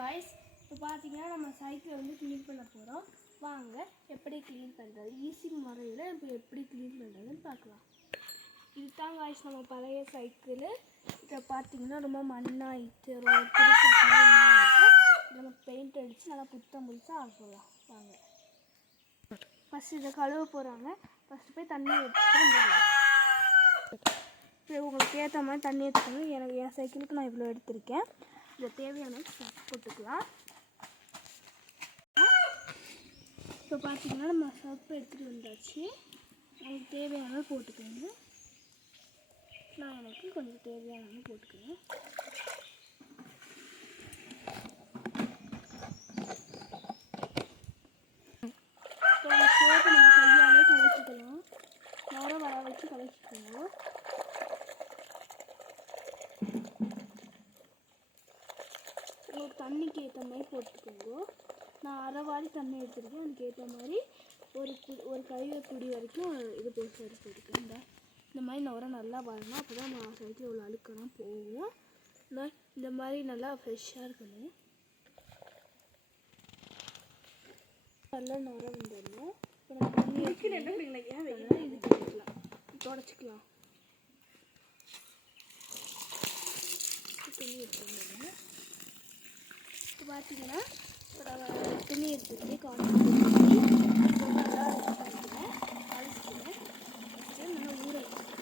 Guys, இப்போ பார்த்தீங்கன்னா நம்ம சைக்கிளை வந்து க்ளீன் பண்ண போகிறோம். வாங்க எப்படி க்ளீன் பண்ணுறது, ஈஸி முறையில் இப்போ எப்படி க்ளீன் பண்ணுறதுன்னு பார்க்கலாம். இதுதான் காய்ஸ் நம்ம பழைய சைக்கிள். இதை பார்த்தீங்கன்னா ரொம்ப மண்ணாயிடுச்சு, நம்ம பெயிண்ட் அடித்து நல்லா புத்தம் புதுசாக ஆக்கலாம். வாங்க ஃபஸ்ட்டு இதை கழுவ போகிறாங்க. ஃபஸ்ட்டு போய் தண்ணி எடுத்துகிட்டு வந்துடலாம். இப்போ உங்களுக்கு ஏற்ற மாதிரி தண்ணி எடுத்துக்கணும். எனக்கு என் சைக்கிளுக்கு நான் இவ்வளோ எடுத்திருக்கேன். இதை தேவையான போட்டுக்கலாம். இப்போ பார்த்தீங்கன்னா நம்ம சர்ஃப் எடுத்துகிட்டு வந்தாச்சு. எனக்கு தேவையான போட்டுக்கோங்க. நான் எனக்கு கொஞ்சம் தேவையான போட்டுக்கிறேன். இப்போ சோப்பு நம்ம கையாலே கலக்கிக்கலாம். நுர வர வச்சு கலக்கிக்கணும். ஒரு தண்ணிக்கு ஏற்ற மாதிரி போட்டுக்கோங்க. நான் அரை வாரி தண்ணி எடுத்துருக்கேன். அதுக்கு ஏற்ற மாதிரி ஒரு கைக்குடி வரைக்கும் இது போட்டுருக்கேன். இந்த மாதிரி நுர நல்லா வரணும். அப்போ தான் நம்ம சைக்கிள் இவ்வளோ அழுக்கெல்லாம் போகும். இந்த மாதிரி நல்லா ஃப்ரெஷ்ஷாக இருக்கணும். நல்லா நுர வந்துடணும். இப்போ நம்ம தண்ணி இது பண்ணிக்கலாம், தொடச்சிக்கலாம். தண்ணி எடுத்துக்கோங்க. இப்போ பார்த்தீங்கன்னா துணி எடுத்துட்டு காட்டன் துணி நல்லா அழைச்சிக்கிறேன். நல்லா ஊற வச்சுக்கிறேன்.